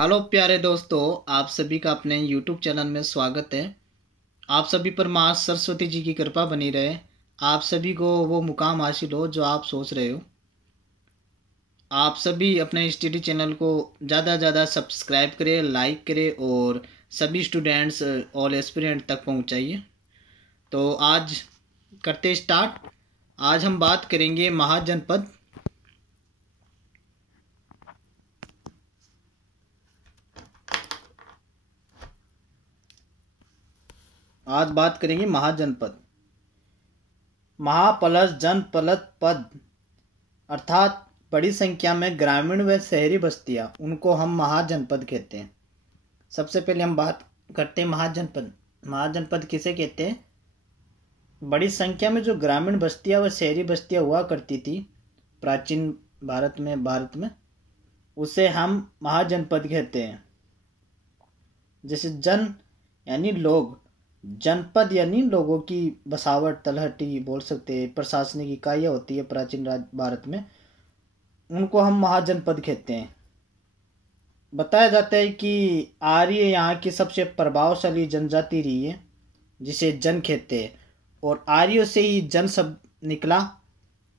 Hello प्यारे दोस्तों, आप सभी का अपने YouTube चैनल में स्वागत है। आप सभी पर माँ सरस्वती जी की कृपा बनी रहे। आप सभी को वो मुकाम हासिल हो जो आप सोच रहे हो। आप सभी अपने स्टडी चैनल को ज़्यादा ज़्यादा सब्सक्राइब करें, लाइक करें और सभी स्टूडेंट्स और एस्पिरेंट तक पहुंचाइए। तो आज करते स्टार्ट। आज हम बात करेंगे महाजनपद। आज बात करेंगे महाजनपद। महा प्लस जन प्लस पद अर्थात बड़ी संख्या में ग्रामीण व शहरी बस्तियां, उनको हम महाजनपद कहते हैं। सबसे पहले हम बात करते हैं महाजनपद। महाजनपद किसे कहते हैं? बड़ी संख्या में जो ग्रामीण बस्तियां व शहरी बस्तियां हुआ करती थी प्राचीन भारत में उसे हम महाजनपद कहते हैं। जैसे जन यानी लोग, जनपद यानी लोगों की बसावट, तलहटी बोल सकते हैं, प्रशासनिक इकाइयाँ होती है प्राचीन भारत में, उनको हम महाजनपद कहते हैं। बताया जाता है कि आर्य यहाँ की सबसे प्रभावशाली जनजाति रही है जिसे जन कहते हैं, और आर्यों से ही जन शब्द निकला,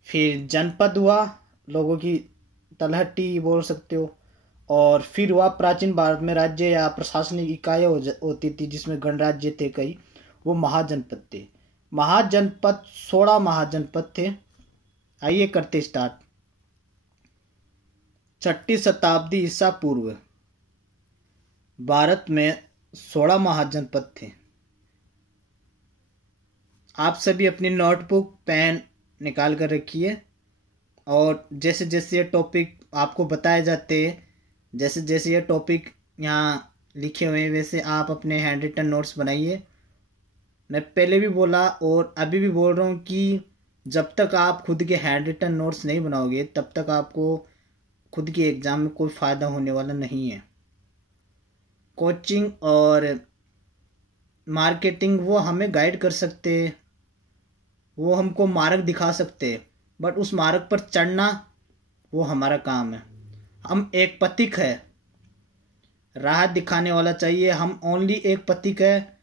फिर जनपद हुआ, लोगों की तलहटी बोल सकते हो, और फिर हुआ प्राचीन भारत में राज्य या प्रशासनिक इकाइयाँ होती थी जिसमें गणराज्य थे कई, वो महाजनपद थे। महाजनपद 16 महाजनपद थे। आइए करते स्टार्ट। 6ठी शताब्दी ईसा पूर्व भारत में 16 महाजनपद थे। आप सभी अपनी नोटबुक पेन निकाल कर रखिए, और जैसे जैसे ये टॉपिक आपको बताए जाते हैं, जैसे जैसे ये टॉपिक यहाँ लिखे हुए हैं, वैसे आप अपने हैंड रिटन नोट्स बनाइए। मैं पहले भी बोला और अभी भी बोल रहा हूँ कि जब तक आप खुद के हैंड रिटन नोट्स नहीं बनाओगे तब तक आपको खुद के एग्ज़ाम में कोई फ़ायदा होने वाला नहीं है। कोचिंग और मार्केटिंग वो हमें गाइड कर सकते हैं, वो हमको मार्ग दिखा सकते हैं, बट उस मार्ग पर चढ़ना वो हमारा काम है। हम एक पथिक है, राह दिखाने वाला चाहिए। हम ओनली एक पथिक है।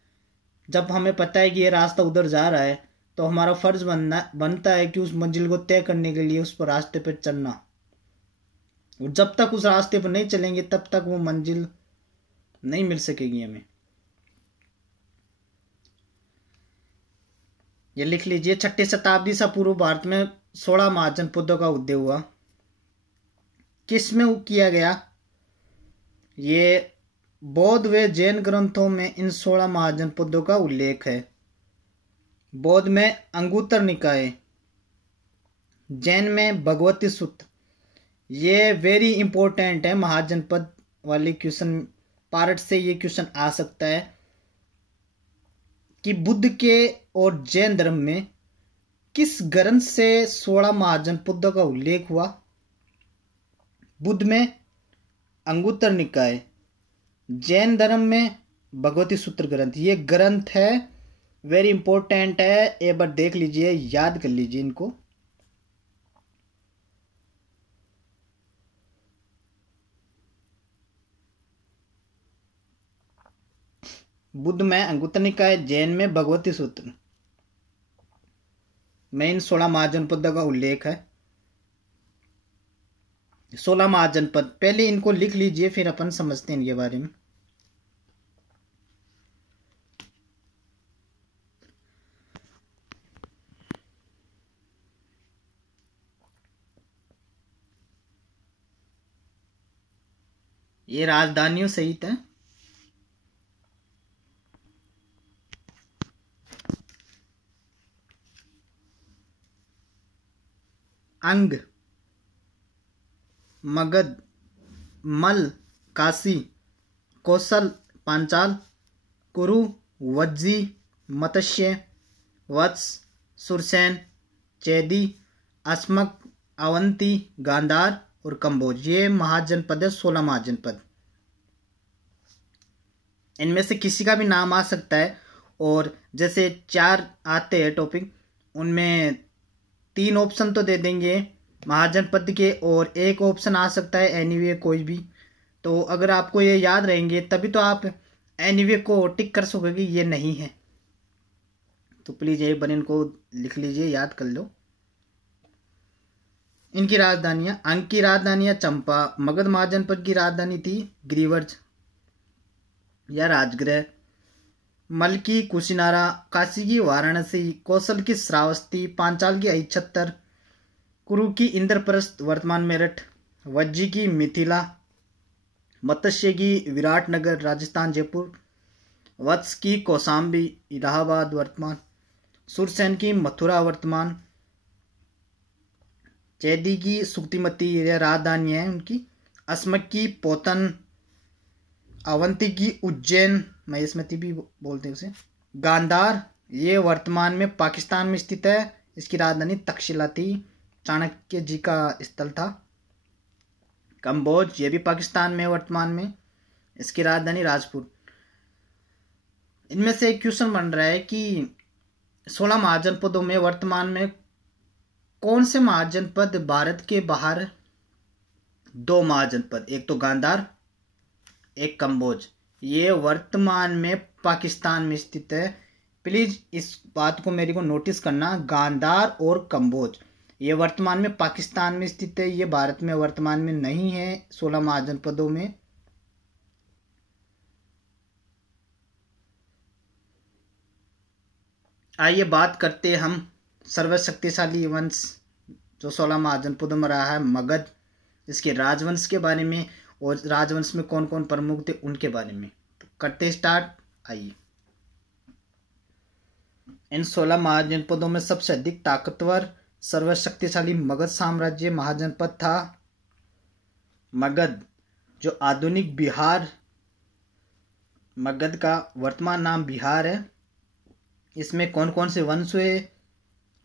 जब हमें पता है कि ये रास्ता उधर जा रहा है तो हमारा फर्ज बनता है कि उस मंजिल को तय करने के लिए उस पर रास्ते पर चलना। और जब तक उस रास्ते पर नहीं चलेंगे तब तक वो मंजिल नहीं मिल सकेगी हमें। ये लिख लीजिए, 6ठी शताब्दी से पूर्व भारत में 16 महाजनपदों का उदय हुआ। किस में किया गया? ये बौद्ध व जैन ग्रंथों में इन 16 महाजनपदों का उल्लेख है। बौद्ध में अंगुत्तर निकाय, जैन में भगवती सूत्र। ये वेरी इंपॉर्टेंट है, महाजनपद वाले क्वेश्चन पार्ट से ये क्वेश्चन आ सकता है कि बुद्ध के और जैन धर्म में किस ग्रंथ से 16 महाजनपदों का उल्लेख हुआ? बुद्ध में अंगुत्तर निकाय, जैन धर्म में भगवती सूत्र ग्रंथ। ये ग्रंथ है, वेरी इंपॉर्टेंट है, एक बार देख लीजिए, याद कर लीजिए इनको। बुद्ध में अंगुत्तर निकाय, जैन में भगवती सूत्र में इन 16 महाजनपदों का उल्लेख है। 16 महाजनपद पहले इनको लिख लीजिए, फिर अपन समझते हैं इनके बारे में। ये राजधानियों सहित है। अंग, मगध, मल, काशी, कौशल, पांचाल, कुरु, वज्जी, मत्स्य, वत्स, सुरसेन, चैदी, अस्मक, अवंती, गांधार और कंबोज। ये महाजनपद है, 16 महाजनपद। इनमें से किसी का भी नाम आ सकता है, और जैसे 4 आते हैं टॉपिक, उनमें 3 ऑप्शन तो दे देंगे महाजनपद के, और एक ऑप्शन आ सकता है एनीवे कोई भी। तो अगर आपको ये याद रहेंगे तभी तो आप एनीवे को टिक कर सकोगे, ये नहीं है। तो प्लीज़ एक बार इनको लिख लीजिए, याद कर लो। इनकी राजधानियां, अंक की राजधानियां चंपा, मगध महाजनपद की राजधानी थी ग्रीवर्ज या राजगृह, मल की कुशिनारा, काशी की वाराणसी, कौशल की श्रावस्ती, पांचाल की अहिच्छत्तर, कुरु की इंद्रप्रस्थ वर्तमान मेरठ, वज्जी की मिथिला, मत्स्य की विराटनगर राजस्थान जयपुर, वत्स की कौशाम्बी इलाहाबाद वर्तमान, सुरसेन की मथुरा वर्तमान, चैदी की सुक्तिमती ये राजधानी है उनकी, अस्मक की पोतन, अवंती की उज्जैन महेशमती भी बोलते हैं उसे, गांधार ये वर्तमान में पाकिस्तान में स्थित है, इसकी राजधानी तक्षशिला थी, चाणक्य जी का स्थल था। कंबोज ये भी पाकिस्तान में वर्तमान में, इसकी राजधानी राजपुर। इनमें से एक क्वेश्चन बन रहा है कि 16 महाजनपदों में वर्तमान में कौन से महाजनपद भारत के बाहर, 2 महाजनपद, एक तो गांधार एक कंबोज, ये वर्तमान में पाकिस्तान में स्थित है। प्लीज इस बात को मेरे को नोटिस करना, गांधार और कंबोज ये वर्तमान में पाकिस्तान में स्थित है, ये भारत में वर्तमान में नहीं है 16 महाजनपदों में। आइए बात करते हम सर्वशक्तिशाली वंश जो 16 महाजनपदों में रहा है, मगध, इसके राजवंश के बारे में और राजवंश में कौन कौन प्रमुख थे उनके बारे में। तो करते स्टार्ट। आइए, इन 16 महाजनपदों में सबसे अधिक ताकतवर सर्वशक्तिशाली मगध साम्राज्य महाजनपद था। मगध जो आधुनिक बिहार, मगध का वर्तमान नाम बिहार है, इसमें कौन कौन से वंश हुए,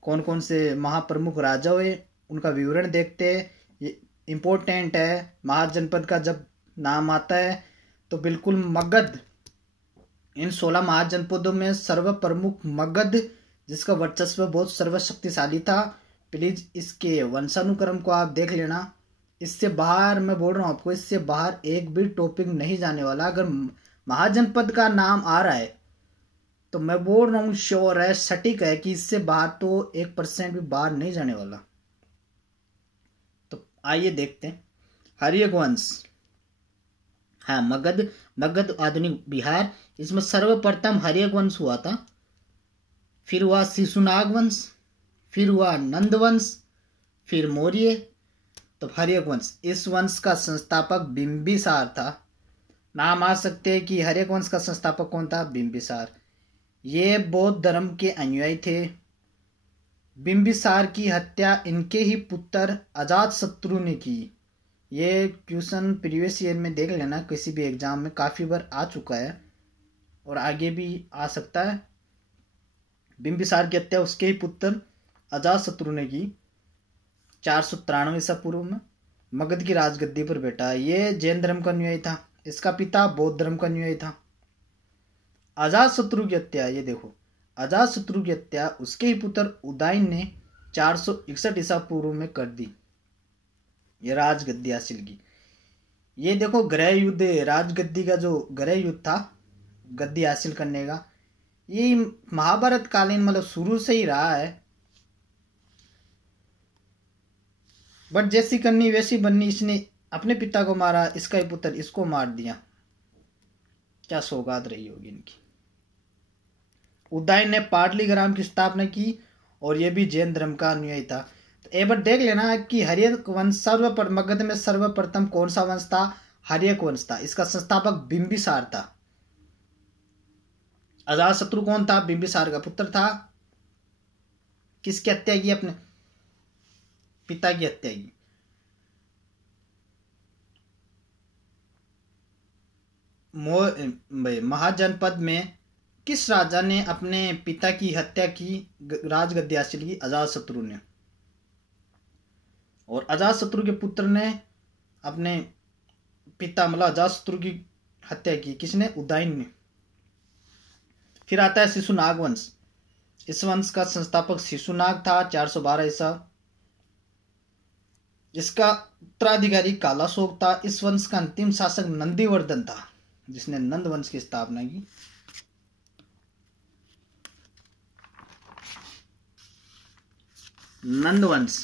कौन कौन से महाप्रमुख राजा हुए, उनका विवरण देखते हैं। ये इम्पोर्टेंट है, महाजनपद का जब नाम आता है तो बिल्कुल मगध इन 16 महाजनपदों में सर्वप्रमुख मगध, जिसका वर्चस्व बहुत सर्वशक्तिशाली था। प्लीज इसके वंशानुक्रम को आप देख लेना। इससे बाहर मैं बोल रहा हूँ आपको, इससे बाहर एक भी टॉपिक नहीं जाने वाला। अगर महाजनपद का नाम आ रहा है तो मैं बोल रहा हूँ, श्योर है, सटीक है कि इससे बाहर तो 1% भी बाहर नहीं जाने वाला। तो आइए देखते हैं। हर्यक वंश, हाँ मगध आधुनिक बिहार, इसमें सर्वप्रथम हर्यक वंश हुआ था, फिर हुआ शिशुनाग वंश, फिर हुआ नंद वंश, फिर मौर्य। तो हर्यक वंश, इस वंश का संस्थापक बिंबिसार था। नाम आ सकते हैं कि हर्यक वंश का संस्थापक कौन था, बिंबिसार। ये बौद्ध धर्म के अनुयायी थे। बिंबिसार की हत्या इनके ही पुत्र अजातशत्रु ने की। ये क्वेश्चन प्रीवियस ईयर में देख लेना, किसी भी एग्जाम में काफ़ी बार आ चुका है और आगे भी आ सकता है। बिंबिसार की हत्या उसके ही पुत्र अजातशत्रु ने की 493 ईसा पूर्व में। मगध की राजगद्दी पर बैठा। ये जैन धर्म का अनुयायी था। इसका पिता बौद्ध धर्म का अनुयायी था। अजातशत्रु की हत्या, ये देखो, अजातशत्रु की हत्या उसके ही पुत्र उदयन ने 461 ईसा पूर्व में कर दी। ये राजगद्दी हासिल की। ये देखो गृह युद्ध, राजगद्दी का जो गृह युद्ध था गद्दी हासिल करने का, ये महाभारत कालीन मतलब शुरू से ही रहा है। बट जैसी करनी वैसी बननी, इसने अपने पिता को मारा, इसका ही पुत्र इसको मार दिया। क्या सौगात रही होगी इनकी। उदयन ने पाटलिग्राम की स्थापना की और यह भी जैन धर्म का अनुयायी था। तो एक बार देख लेना कि हर्यक वंश मगध में सर्वप्रथम कौन सा वंश था, हर्यक वंश था। इसका संस्थापक बिंबिसार था। अजातशत्रु कौन था, बिंबिसार का पुत्र था। किसकी हत्या की, अपने पिता की हत्या की। महाजनपद में किस राजा ने अपने पिता की हत्या की, राजगद्दी हासिल की, अजातशत्रु ने। और अजातशत्रु के पुत्र ने अपने पिता मतलब अजातशत्रु की हत्या की, किसने, उदयन ने। फिर आता है शिशुनाग वंश। इस वंश का संस्थापक शिशुनाग था 412 ईसा। इसका उत्तराधिकारी कालाशोक था। इस वंश का अंतिम शासक नंदीवर्धन था, जिसने नंद वंश की स्थापना की। नंद वंश,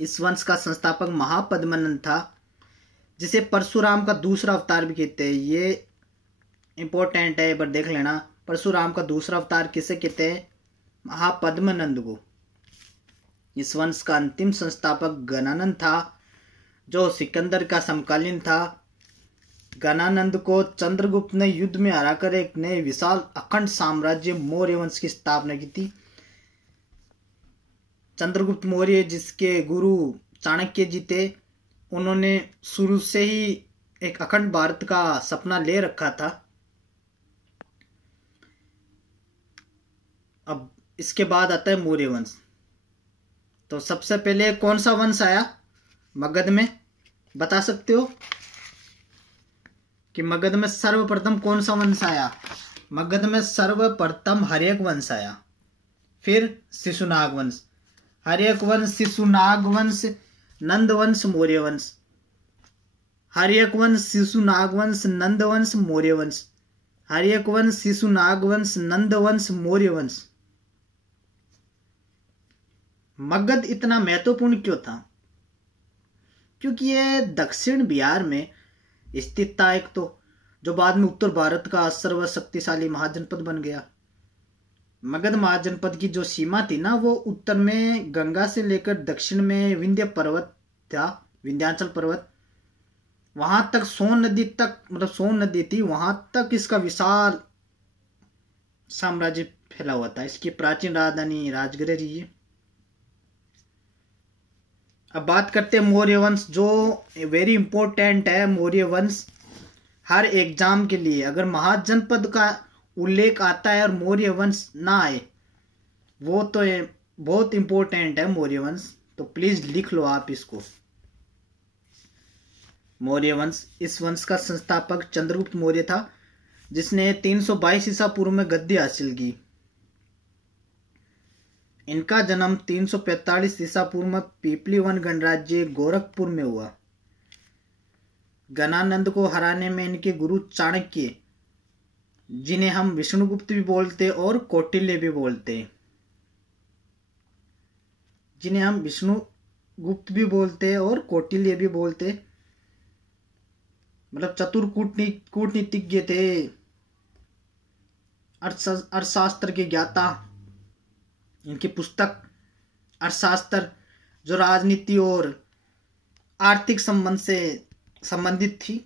इस वंश का संस्थापक महापद्मनंद था, जिसे परशुराम का दूसरा अवतार भी कहते हैं। ये इंपॉर्टेंट है, एक बार देख लेना। परशुराम का दूसरा अवतार किसे कहते हैं? महापद्मनंद को। इस वंश का अंतिम संस्थापक गणानंद था, जो सिकंदर का समकालीन था। गणानंद को चंद्रगुप्त ने युद्ध में हराकर एक नए विशाल अखंड साम्राज्य मौर्य वंश की स्थापना की थी। चंद्रगुप्त मौर्य, जिसके गुरु चाणक्य जी थे, उन्होंने शुरू से ही एक अखंड भारत का सपना ले रखा था। अब इसके बाद आता है मौर्य वंश। तो सबसे पहले कौन सा वंश आया मगध में, बता सकते हो कि मगध में सर्वप्रथम कौन सा वंश आया? मगध में सर्वप्रथम हर्यक वंश आया, फिर शिशुनाग वंश। हर्यक वंश, शिशुनाग वंश, नंद वंश, मौर्य वंश। हर्यक वंश, शिशुनाग वंश, नंद वंश, मौर्य वंश। हर्यक वंश, शिशुनाग वंश, नंद वंश, मौर्य वंश। मगध इतना महत्वपूर्ण क्यों था? क्योंकि यह दक्षिण बिहार में स्थित था, एक तो, जो बाद में उत्तर भारत का सर्वशक्तिशाली महाजनपद बन गया। मगध महाजनपद की जो सीमा थी ना, वो उत्तर में गंगा से लेकर दक्षिण में विंध्य पर्वत था, विंध्याचल पर्वत, वहां तक सोन नदी तक, मतलब सोन नदी थी, वहां तक इसका विशाल साम्राज्य फैला हुआ था। इसकी प्राचीन राजधानी राजगृह रही है। अब बात करते हैं मौर्य वंश, जो वेरी इंपॉर्टेंट है। मौर्य वंश हर एग्जाम के लिए, अगर महाजनपद का उल्लेख आता है और मौर्य वंश ना आए, वो तो बहुत इंपॉर्टेंट है मौर्य वंश। तो प्लीज लिख लो आप इसको। मौर्य वंश, इस वंश का संस्थापक चंद्रगुप्त मौर्य था, जिसने 322 ईसा पूर्व में गद्दी हासिल की। इनका जन्म 345 ईसा पूर्व में पीपली वन गणराज्य गोरखपुर में हुआ। गणानंद को हराने में इनके गुरु चाणक्य, जिन्हें हम विष्णुगुप्त भी बोलते और कौटिल्य भी बोलते, जिन्हें हम विष्णुगुप्त भी बोलते और कौटिल्य भी बोलते, मतलब चतुर कूटनीतिज्ञ थे, अर्थशास्त्र के ज्ञाता। इनकी पुस्तक अर्थशास्त्र, जो राजनीति और आर्थिक संबंध से संबंधित थी।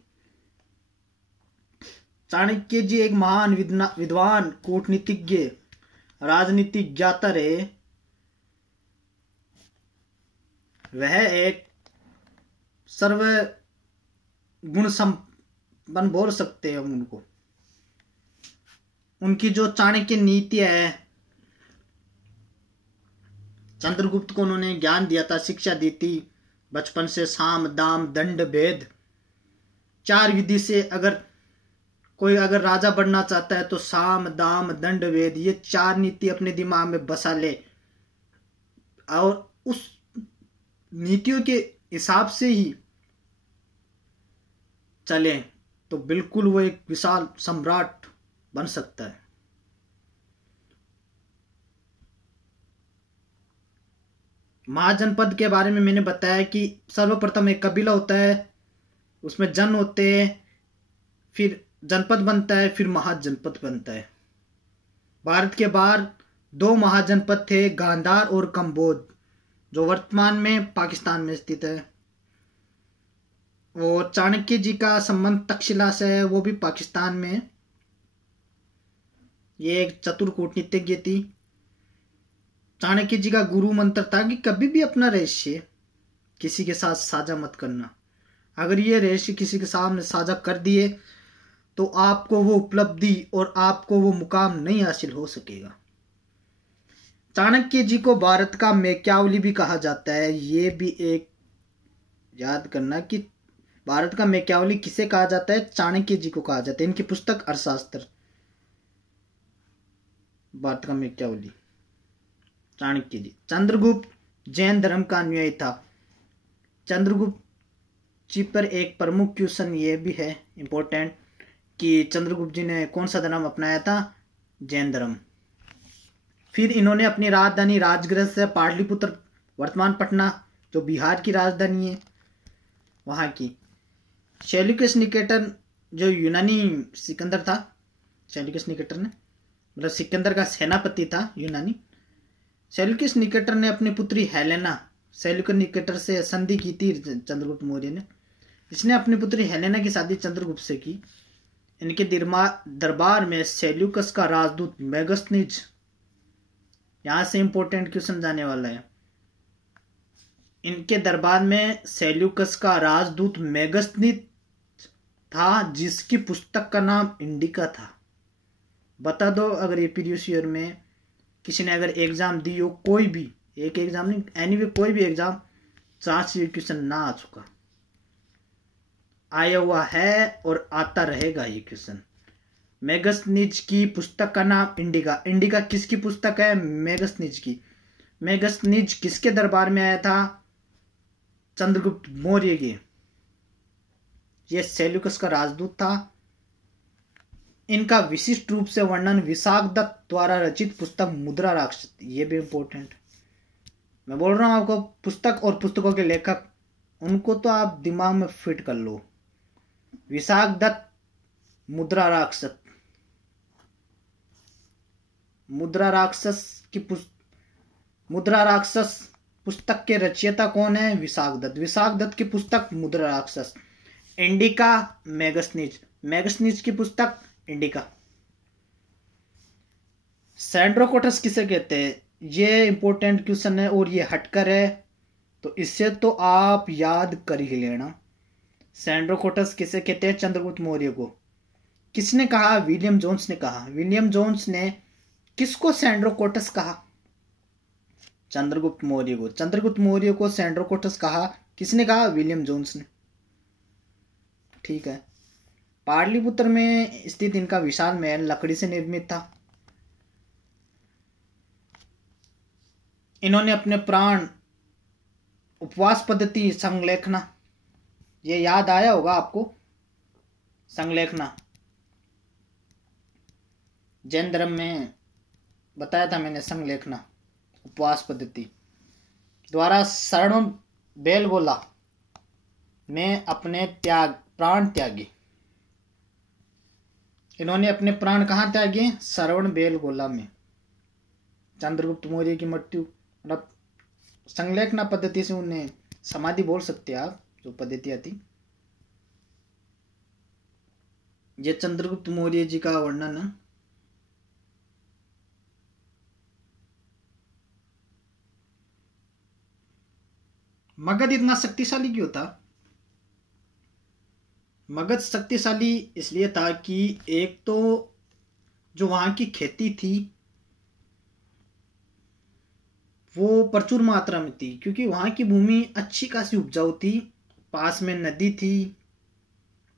चाणक्य जी एक महान विद्वान, कूटनीतिज्ञ, राजनीतिक ज्ञाता रहे। वह एक सर्व गुण संपन्न बोल सकते हैं हम उनको। उनकी जो चाणक्य नीति है, चंद्रगुप्त को उन्होंने ज्ञान दिया था, शिक्षा दी थी बचपन से। साम दाम दंड भेद, 4 विधि से कोई अगर राजा बनना चाहता है तो साम दाम दंड भेद, ये 4 नीति अपने दिमाग में बसा ले और उस नीतियों के हिसाब से ही चले, तो बिल्कुल वो एक विशाल सम्राट बन सकता है। महाजनपद के बारे में मैंने बताया कि सर्वप्रथम एक कबीला होता है, उसमें जन होते हैं, फिर जनपद बनता है, फिर महाजनपद बनता है। भारत के बाहर 2 महाजनपद थे, गांधार और कंबोज, जो वर्तमान में पाकिस्तान में स्थित है। और चाणक्य जी का संबंध तक्षशिला से है, वो भी पाकिस्तान में है। ये एक चतुर कूटनीतिज्ञ थी। चाणक्य जी का गुरु मंत्र था कि कभी भी अपना रहस्य किसी के साथ साझा मत करना। अगर ये रहस्य किसी के सामने साझा कर दिए तो आपको वो उपलब्धि और आपको वो मुकाम नहीं हासिल हो सकेगा। चाणक्य जी को भारत का मैकियावेली भी कहा जाता है। ये भी एक याद करना कि भारत का मैकियावेली किसे कहा जाता है? चाणक्य जी को कहा जाता है। इनकी पुस्तक अर्थशास्त्र, भारत का मैकियावेली, चाणक्य जी। चंद्रगुप्त जैन धर्म का अनुयायी था। चंद्रगुप्त जी पर एक प्रमुख क्वेश्चन ये भी है इम्पोर्टेंट कि चंद्रगुप्त जी ने कौन सा धर्म अपनाया था? जैन धर्म। फिर इन्होंने अपनी राजधानी राजगृह से पाटलिपुत्र, वर्तमान पटना जो बिहार की राजधानी है, वहाँ की सेल्यूकस निकेटर जो यूनानी सिकंदर था, सेल्यूकस निकेटर ने मतलब सिकंदर का सेनापति था यूनानी। सेल्यूकस निकेटर ने अपनी पुत्री हेलेना, सेल्यूकस निकेटर से संधि की थी चंद्रगुप्त मौर्य ने। इसने अपनी पुत्री हेलेना की शादी चंद्रगुप्त से की। इनके दरबार में सेल्यूकस का राजदूत मेगस्थनीज, यहां से इंपॉर्टेंट क्वेश्चन जाने वाला है। इनके दरबार में सेल्यूकस का राजदूत मेगस्थनीज था, जिसकी पुस्तक का नाम इंडिका था। बता दो, अगर ये प्रीवियस ईयर में किसी ने अगर एग्जाम दी हो, कोई भी एक एग्जाम नहीं, एनीवे कोई भी एग्जाम, 4 से क्वेश्चन ना आ चुका, आया हुआ है और आता रहेगा ये क्वेश्चन। मेगस्थनीज की पुस्तक का नाम इंडिका। इंडिका किसकी पुस्तक है? मेगस्थनीज की। मेगस्थनीज किसके दरबार में आया था? चंद्रगुप्त मौर्य के। ये सेल्यूकस का राजदूत था। इनका विशिष्ट रूप से वर्णन विशाखदत्त द्वारा रचित पुस्तक मुद्रा राक्षस, ये भी इंपॉर्टेंट। मैं बोल रहा हूं आपको, पुस्तक और पुस्तकों के लेखक, उनको तो आप दिमाग में फिट कर लो। विशाखदत्त मुद्रा राक्षस, मुद्रा राक्षस पुस्तक के रचयिता कौन है? विशाखदत्त। विशाखदत्त की पुस्तक मुद्रा राक्षस। इंडिका मेगस्थनीज, मेगस्थनीज की पुस्तक इंडिका। सैंड्रोकोटस किसे कहते हैं? ये इंपॉर्टेंट क्वेश्चन है और ये हटकर है, तो इससे तो आप याद कर ही लेना। सैंड्रोकोटस किसे कहते हैं? चंद्रगुप्त मौर्य को। किसने कहा? विलियम जोन्स ने कहा। विलियम जोन्स ने किसको सैंड्रोकोटस कहा? चंद्रगुप्त मौर्य को। चंद्रगुप्त मौर्य को सैंड्रोकोटस कहा। किसने कहा? विलियम जोन्स ने। ठीक है। पाटलिपुत्र में स्थित इनका विशाल महल लकड़ी से निर्मित था। इन्होंने अपने प्राण उपवास पद्धति संलेखना, ये याद आया होगा आपको, संलेखना जैन धर्म में बताया था मैंने। संलेखना उपवास पद्धति द्वारा शरण बेलगोला में अपने प्राण त्यागे। इन्होंने अपने प्राण कहाँ त्यागे? श्रवण बेलगोला में। चंद्रगुप्त मौर्य की मृत्यु मतलब संलेखना पद्धति से उन्हें समाधि बोल सकते हैं आप, जो पद्धतियां थी। ये चंद्रगुप्त मौर्य जी का वर्णन है। मगध इतना शक्तिशाली क्यों था? मगध शक्तिशाली इसलिए था कि एक तो जो वहां की खेती थी वो प्रचुर मात्रा में थी, क्योंकि वहां की भूमि अच्छी खासी उपजाऊ थी। पास में नदी थी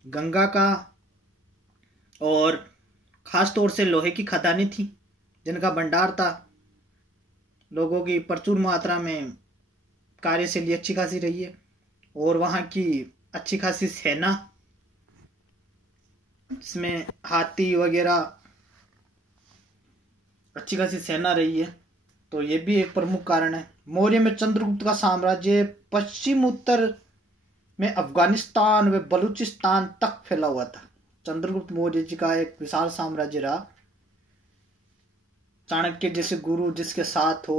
गंगा का, और खास तौर से लोहे की खदानें थी जिनका भंडार था। लोगों की प्रचुर मात्रा में कार्यशैली अच्छी खासी रही है, और वहाँ की अच्छी खासी सेना, इसमें हाथी वगैरह अच्छी खासी सेना रही है, तो ये भी एक प्रमुख कारण है। मौर्य में चंद्रगुप्त का साम्राज्य पश्चिम उत्तर में अफगानिस्तान व बलूचिस्तान तक फैला हुआ था। चंद्रगुप्त मौर्य जी का एक विशाल साम्राज्य रहा। चाणक्य जैसे गुरु जिसके साथ हो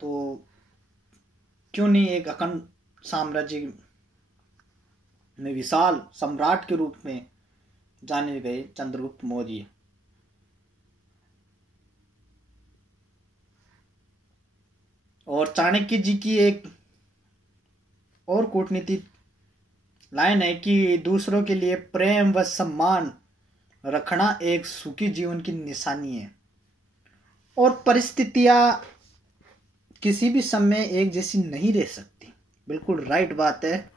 तो क्यों नहीं एक अखंड साम्राज्य में विशाल सम्राट के रूप में जाने गए चंद्रगुप्त मौर्य। और चाणक्य जी की एक और कूटनीति लाइन है कि दूसरों के लिए प्रेम व सम्मान रखना एक सुखी जीवन की निशानी है, और परिस्थितियां किसी भी समय एक जैसी नहीं रह सकती। बिल्कुल राइट बात है।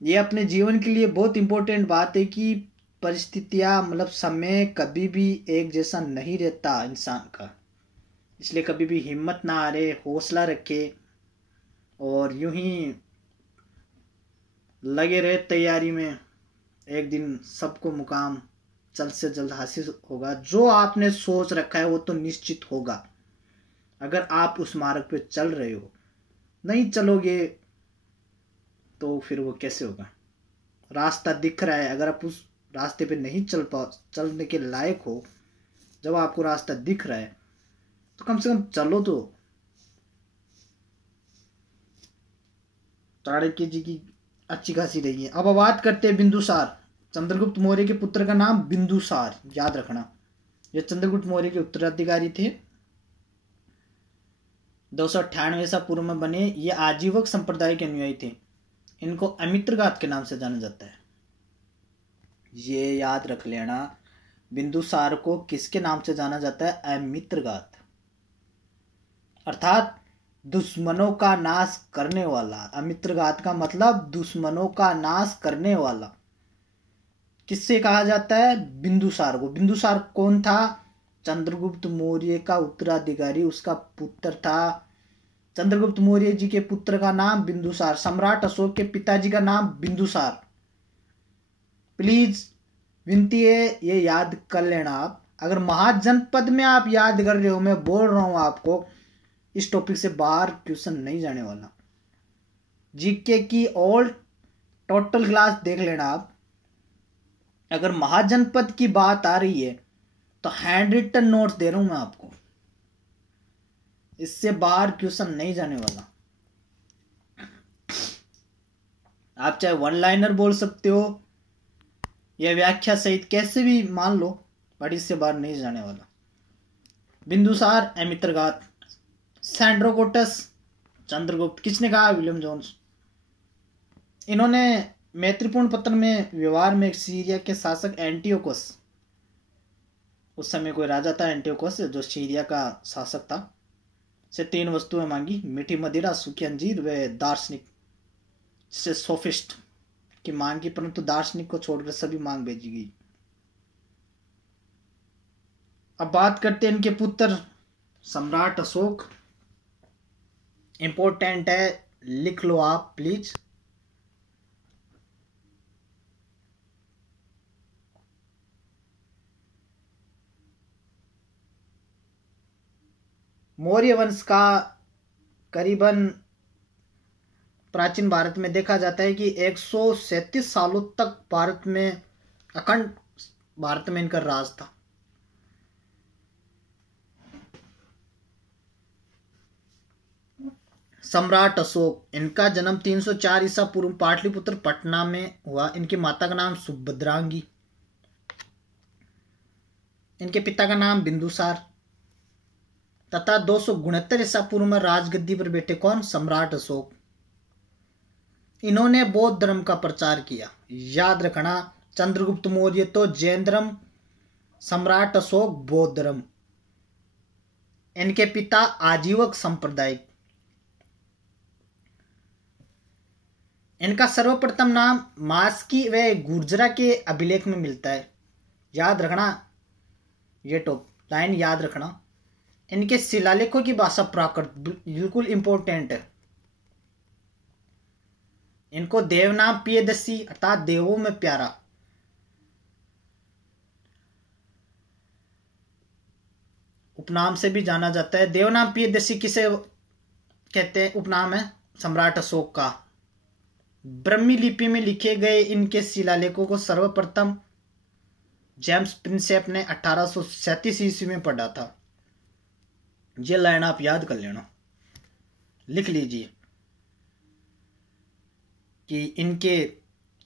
ये अपने जीवन के लिए बहुत इंपॉर्टेंट बात है कि परिस्थितियां मतलब समय कभी भी एक जैसा नहीं रहता इंसान का। इसलिए कभी भी हिम्मत ना हारे, हौसला रखे, और यूं ही लगे रहे तैयारी में। एक दिन सबको मुकाम जल्द से जल्द हासिल होगा। जो आपने सोच रखा है वो तो निश्चित होगा। अगर आप उस मार्ग पे चल रहे हो, नहीं चलोगे तो फिर वो कैसे होगा। रास्ता दिख रहा है, अगर आप उस रास्ते पे नहीं चलने के लायक हो, जब आपको रास्ता दिख रहा है तो कम से कम चलो तो। चाणक्य जी की अच्छी खासी रही है। अब बात करते हैं बिंदुसार। चंद्रगुप्त मौर्य के पुत्र का नाम बिंदुसार, याद रखना। ये चंद्रगुप्त मौर्य के उत्तराधिकारी थे। 298 ईसा पूर्व में बने। ये आजीवक संप्रदाय के अनुयायी थे। इनको अमित्रघात के नाम से जाना जाता है। ये याद रख लेना, बिंदुसार को किसके नाम से जाना जाता है? अमित्रघात, अर्थात दुश्मनों का नाश करने वाला। अमित्रघात का मतलब दुश्मनों का नाश करने वाला। किससे कहा जाता है? बिंदुसार को। बिंदुसार कौन था? चंद्रगुप्त मौर्य का उत्तराधिकारी, उसका पुत्र था। चंद्रगुप्त मौर्य जी के पुत्र का नाम बिंदुसार। सम्राट अशोक के पिताजी का नाम बिंदुसार। प्लीज विनती है ये याद कर लेना आप। अगर महाजनपद में आप याद कर रहे हो, मैं बोल रहा हूं आपको, इस टॉपिक से बाहर क्वेश्चन नहीं जाने वाला। जीके की ऑल टोटल क्लास देख लेना आप। अगर महाजनपद की बात आ रही है तो हैंड रिटन नोट्स दे रहा हूं मैं आपको, इससे बाहर क्वेश्चन नहीं जाने वाला। आप चाहे वन लाइनर बोल सकते हो या व्याख्या सहित कैसे भी मान लो, बट इससे बाहर नहीं जाने वाला। बिंदुसार, अमित्रघात, सैंड्रोकोटस, चंद्रगुप्त। किसने कहा? William Jones. इन्होंने मैत्रीपूर्ण पत्र में व्यवहार में सीरिया के शासक एंटियोकस, उस समय कोई राजा था एंटियोकस जो सीरिया का शासक था, से 3 वस्तुएं मांगी: मीठी मदिरा, सूखी अंजीर व दार्शनिक, जिसे सोफिस्ट की मांग की, परंतु दार्शनिक को छोड़कर सभी मांग भेजी गई। अब बात करते हैं इनके पुत्र। सम्राट अशोक इंपॉर्टेंट है, लिख लो आप प्लीज। मौर्य वंश का करीबन प्राचीन भारत में देखा जाता है कि 137 सालों तक भारत में, अखंड भारत में इनका राज था। सम्राट अशोक, इनका जन्म 304 ईसा पूर्व पाटलिपुत्र पटना में हुआ। इनकी माता का नाम सुभद्रांगी, इनके पिता का नाम बिंदुसार, तथा 269 ईसा पूर्व में राजगद्दी पर बैठे कौन? सम्राट अशोक। इन्होंने बौद्ध धर्म का प्रचार किया। याद रखना, चंद्रगुप्त मौर्य तो जैन धर्म, सम्राट अशोक बौद्ध धर्म। इनके पिता आजीवक संप्रदाय। इनका सर्वप्रथम नाम मास्की व गुर्जरा के अभिलेख में मिलता है। याद रखना, ये टॉप लाइन याद रखना। इनके शिलालेखों की भाषा प्राकृत, बिल्कुल इंपॉर्टेंट है। इनको देवनाम पियदसी, अर्थात देवों में प्यारा, उपनाम से भी जाना जाता है। देवनाम पियदसी किसे कहते हैं? उपनाम है सम्राट अशोक का। ब्रह्मी लिपि में लिखे गए इनके शिलालेखों को सर्वप्रथम जेम्स प्रिंसेप ने 1837 ईस्वी में पढ़ा था। ये लाइन आप याद कर लेना, लिख लीजिए कि इनके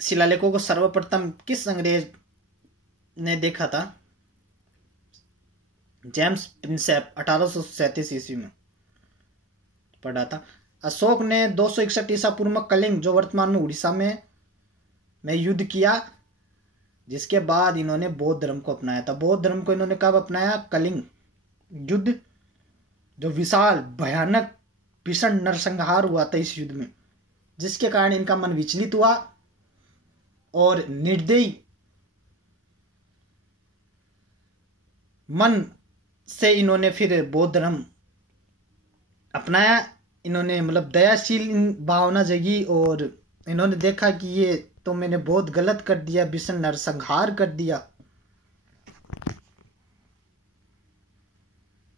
शिलालेखों को सर्वप्रथम किस अंग्रेज ने देखा था? जेम्स प्रिंसेप 1837 ईस्वी में पढ़ा था। अशोक ने 261 ईसा पूर्व में कलिंग, जो वर्तमान में उड़ीसा में युद्ध किया, जिसके बाद इन्होंने बौद्ध धर्म को अपनाया था। बौद्ध धर्म को इन्होंने कब अपनाया? कलिंग युद्ध, जो विशाल भयानक भीषण नरसंहार हुआ था इस युद्ध में, जिसके कारण इनका मन विचलित हुआ और निर्दयी मन से इन्होंने फिर बौद्ध धर्म अपनाया। इन्होंने मतलब दयाशील भावना जगी और इन्होंने देखा कि ये तो मैंने बहुत गलत कर दिया, भीषण नरसंहार कर दिया।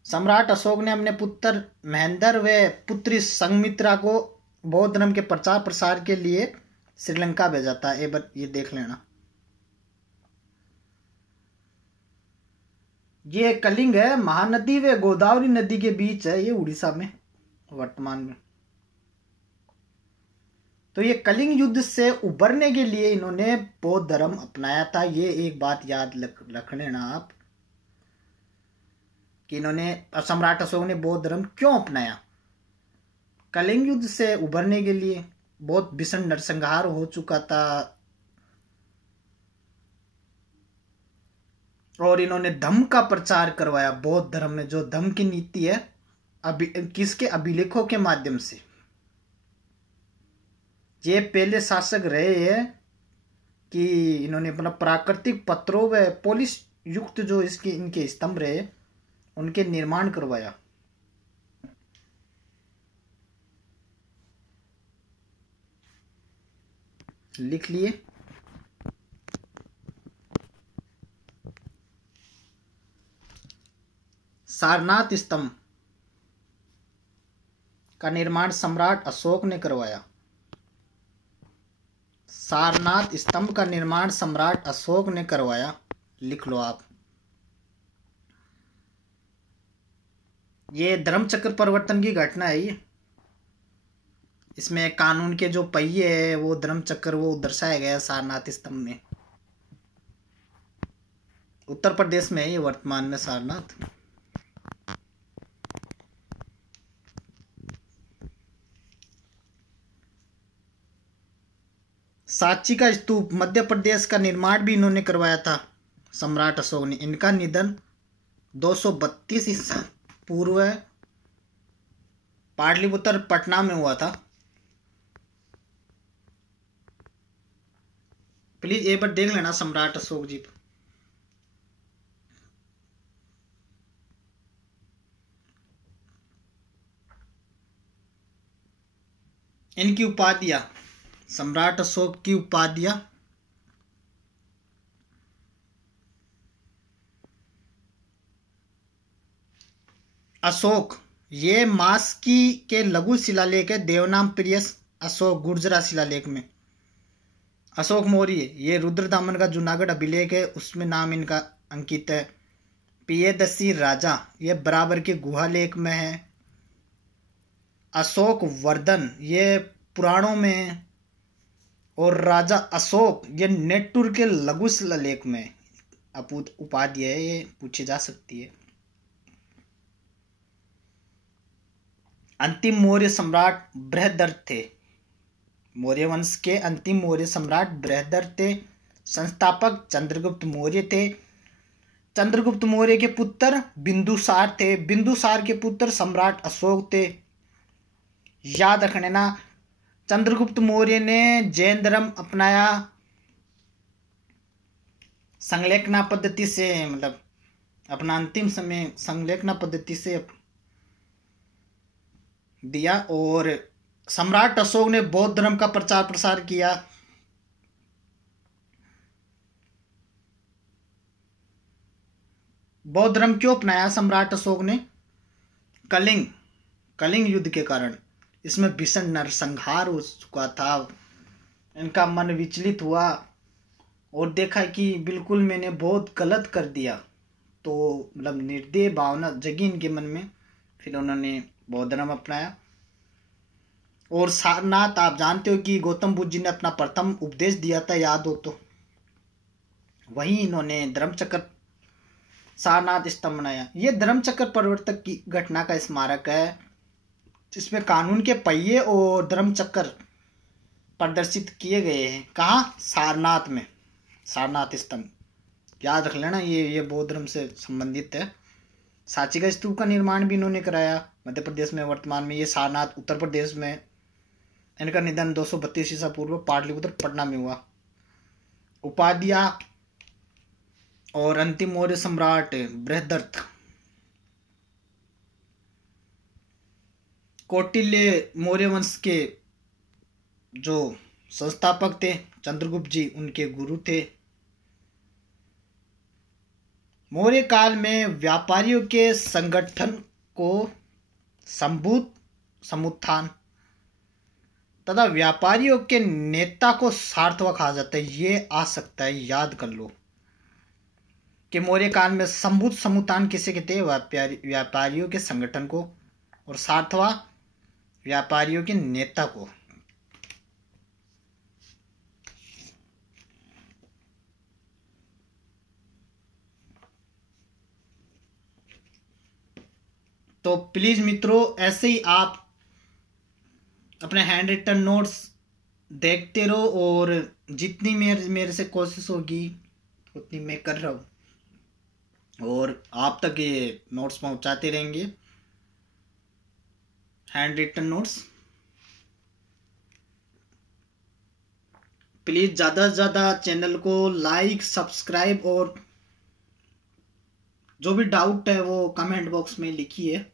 सम्राट अशोक ने अपने पुत्र महेंद्र व पुत्री संघमित्रा को बौद्ध धर्म के प्रचार प्रसार के लिए श्रीलंका भेजा था। ये देख लेना। ये कलिंग है, महानदी व गोदावरी नदी के बीच है, ये उड़ीसा में वर्तमान में। तो ये कलिंग युद्ध से उबरने के लिए इन्होंने बौद्ध धर्म अपनाया था। ये एक बात याद रख लेना आप कि इन्होंने सम्राट अशोक ने बौद्ध धर्म क्यों अपनाया। कलिंग युद्ध से उबरने के लिए, बहुत भीषण नरसंहार हो चुका था और इन्होंने धम्म का प्रचार करवाया। बौद्ध धर्म में जो धम्म की नीति है, किसके अभिलेखों के माध्यम से। ये पहले शासक रहे हैं कि इन्होंने अपना प्राकृतिक पत्थरों व पॉलिश युक्त जो इनके स्तंभ रहे उनके निर्माण करवाया। लिख लिए। सारनाथ स्तंभ का निर्माण सम्राट अशोक ने करवाया। सारनाथ स्तंभ का निर्माण सम्राट अशोक ने करवाया। लिख लो आप। ये धर्मचक्र परिवर्तन की घटना है। ये इसमें कानून के जो पहिए है वो धर्मचक्र वो दर्शाया गया सारनाथ स्तंभ में। उत्तर प्रदेश में है ये वर्तमान में सारनाथ। सांची का स्तूप मध्य प्रदेश का निर्माण भी इन्होंने करवाया था सम्राट अशोक ने। इनका निधन 232 ईसा पूर्व पाटलिपुत्र पटना में हुआ था। प्लीज एक बार देख लेना सम्राट अशोक जी। इनकी उपाधियां, सम्राट अशोक की उपाधियां। अशोक ये मास्की के लघु शिलालेख है। देवनाम प्रियस अशोक गुर्जरा शिलालेख में। अशोक मौर्य ये रुद्रदामन का जूनागढ़ अभिलेख है, उसमें नाम इनका अंकित है। पियदसी राजा ये बराबर के गुहा लेख में है। अशोक वर्धन ये पुराणों में है और राजा अशोक ये नेटुर के लघु शिलालेख में उपाधि है, ये पूछी जा सकती है। अंतिम मौर्य सम्राट बृहदर्थ थे। मौर्य वंश के अंतिम मौर्य सम्राट बृहदर्थ थे। संस्थापक चंद्रगुप्त मौर्य थे। चंद्रगुप्त मौर्य के पुत्र बिंदुसार थे। बिंदुसार के पुत्र सम्राट अशोक थे। याद रखने ना, चंद्रगुप्त मौर्य ने जैन धर्म अपनाया संलेखना पद्धति से, मतलब अपना अंतिम समय संलेखना पद्धति से दिया। और सम्राट अशोक ने बौद्ध धर्म का प्रचार प्रसार किया। बौद्ध धर्म क्यों अपनाया सम्राट अशोक ने? कलिंग युद्ध के कारण। इसमें भीषण नरसंहार हो चुका था। इनका मन विचलित हुआ और देखा कि बिल्कुल मैंने बहुत गलत कर दिया, तो मतलब निर्दय भावना जगी इनके मन में। फिर उन्होंने बौद्ध धर्म अपनाया। और सारनाथ आप जानते हो कि गौतम बुद्ध जी ने अपना प्रथम उपदेश दिया था, याद हो तो। वहीं इन्होंने धर्मचक्र सारनाथ स्तंभ बनाया। ये धर्मचक्र परिवर्तन की घटना का स्मारक है, जिसमें कानून के पहिए और धर्मचक्र प्रदर्शित किए गए हैं। कहाँ? सारनाथ में। सारनाथ स्तंभ याद रख लेना, ये बौद्ध धर्म से संबंधित है। सांची का स्तूप का निर्माण भी इन्होंने कराया मध्य प्रदेश में वर्तमान में। ये सारनाथ उत्तर प्रदेश में। इनका निधन 232 ईसा पूर्व पाटलिपुत्र पटना में हुआ। उपाधियां और अंतिम मौर्य सम्राट बृहदर्थ। कौटिल्य मौर्य वंश के जो संस्थापक थे चंद्रगुप्त जी उनके गुरु थे। मौर्य काल में व्यापारियों के संगठन को संभूत समुत्थान तथा व्यापारियों के नेता को सार्थवा कहा जाता है। ये आ सकता है, याद कर लो कि मौर्य काल में संभूत समुत्थान किसे कहते हैं? व्यापारियों के संगठन को, और सार्थवा व्यापारियों के नेता को। तो प्लीज मित्रों, ऐसे ही आप अपने हैंड रिटन नोट्स देखते रहो और जितनी मेरे से कोशिश होगी उतनी मैं कर रहा हूँ और आप तक ये नोट्स पहुंचाते रहेंगे, हैंड रिटन नोट्स। प्लीज ज़्यादा से ज़्यादा चैनल को लाइक, सब्सक्राइब और जो भी डाउट है वो कमेंट बॉक्स में लिखिए।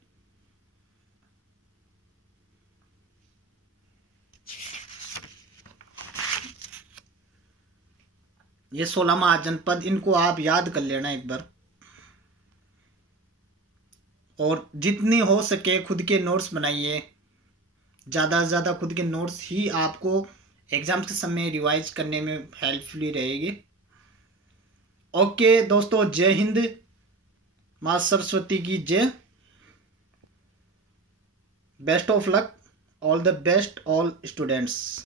ये 16 महाजनपद, इनको आप याद कर लेना एक बार, और जितनी हो सके खुद के नोट्स बनाइए। ज़्यादा से ज़्यादा खुद के नोट्स ही आपको एग्जाम्स के समय रिवाइज करने में हेल्पफुली रहेगी। ओके दोस्तों, जय हिंद, माँ सरस्वती की जय। Best of luck, all the best all students.